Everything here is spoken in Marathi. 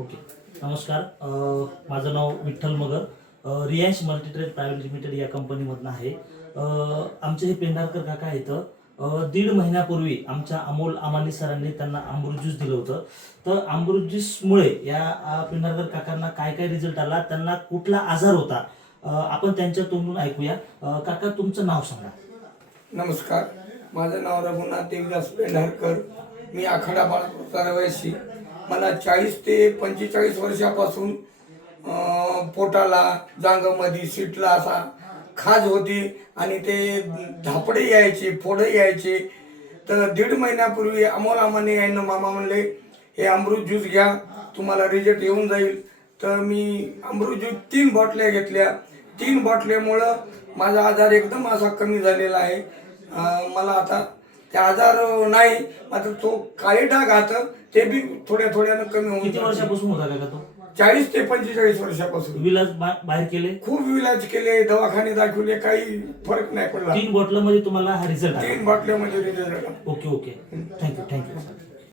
ओके. नमस्कार. माझं नाव विठ्ठल मगर. रियांश मल्टीट्रेड प्रायव्हेट लिमिटेड या कंपनीमधनं आहे. आमचे हे पेंढारकर काका आहेत. 1.5 महिन्यापूर्वी आमच्या अमोल अमानी सरांनी त्यांना अमृत ज्यूस दिलं होतं. तर अमृत ज्यूसमुळे या पेंढारकर काकांना काय काय रिझल्ट आला, त्यांना कुठला आजार होता, आपण त्यांच्या तोंडून ऐकूया. काका, तुमचं नाव सांगा. नमस्कार, माझं नाव रघुनाथ देवदास पेंढारकर. मी आखाडा बाळापूरचा रहिवासी. मला 40 ते 45 वर्षापासून पोटाला, जांघामध्ये सीटला असा खाज होती आणि ते धापडे यायचे, फोडे यायचे. तर 1.5 महिन्यापूर्वी अमोल अमानी यांना मामा म्हणले, हे अमृत ज्यूस घ्या, तुम्हाला रिझल्ट येऊन जाईल. तर मी अमृत ज्यूस 3 बॉटल्या घेतल्या. 3 बॉटल्यामुळं माझा आजार एकदम असा कमी झालेला आहे. मला आता ते आजार नाही, मात्र तो काळे डाग आता ते बी थोड्या थोड्यानं कमी होऊन किती वर्षापासून होता काका तो? 40 ते 45 वर्षापासून. विलास बाहेर केले, खूप इलाज केले, दवाखाने दाखवले, काही फरक नाही पडला. 3 बॉटलमध्ये तुम्हाला हा रिझल्ट आला. 3 बॉटल्यामध्ये रिझल्ट आला. ओके. थँक्यू.